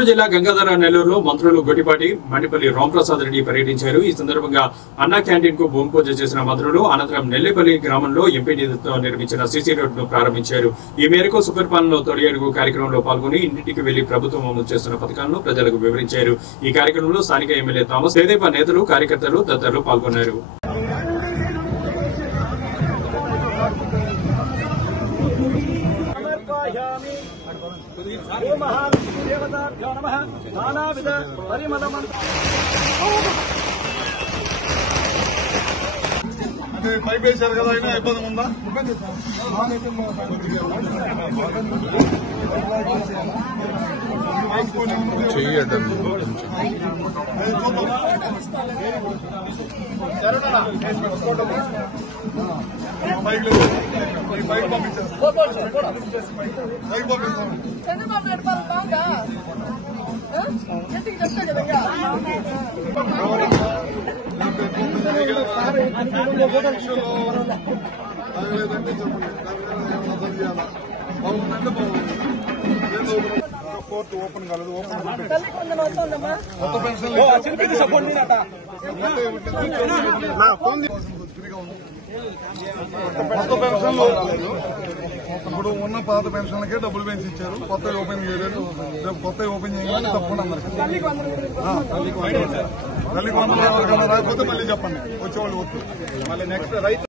జిల్లా గంగాధర నెల్లూరులో మంత్రులు గొట్టిపాటి మండిపల్లి రాంప్రసాద్ రెడ్డి పర్యటించారు. ఈ సందర్భంగా అన్నా క్యాంటీన్ కు భూమి పూజ చేసిన మంత్రులు అనంతరం నెల్లేపల్లి గ్రామంలో ఎంపీ నిధులతో నిర్మించిన సీసీ రోడ్డును ప్రారంభించారు. ఈ మేరకు సుపరిపాలనలో తొలి అడుగు కార్యక్రమంలో పాల్గొని ఇంటింటికి వెళ్లి ప్రభుత్వం అమలు చేస్తున్న పథకాలను ప్రజలకు వివరించారు. ఈ కార్యక్రమంలో స్థానిక ఎమ్మెల్యే థామస్, తెదేపా నేతలు, కార్యకర్తలు తదితరులు పాల్గొన్నారు. అంటే పైపు వేశారు కదా, అయినా ఇబ్బంది ఉందా? బైక్ పంపించారు. లేదంటే చెప్పండి, బాగుందంటే బాగుంది. కోర్టు ఓపెన్ కాలేదు, కొత్త పెన్షన్ కొత్త పెన్షన్లు ఇప్పుడు ఉన్న పాత పెన్షన్లకే డబ్బులు పెంచి ఇచ్చారు. కొత్త ఓపెన్ చేయలేదు. రేపు కొత్త ఓపెన్ చేయాలి తప్పకుండా అందరికి. తల్లికి 100 ఎవరికన్నా రాకపోతే మళ్ళీ చెప్పండి, వచ్చేవాళ్ళు వద్దు. మళ్ళీ నెక్స్ట్ రైతు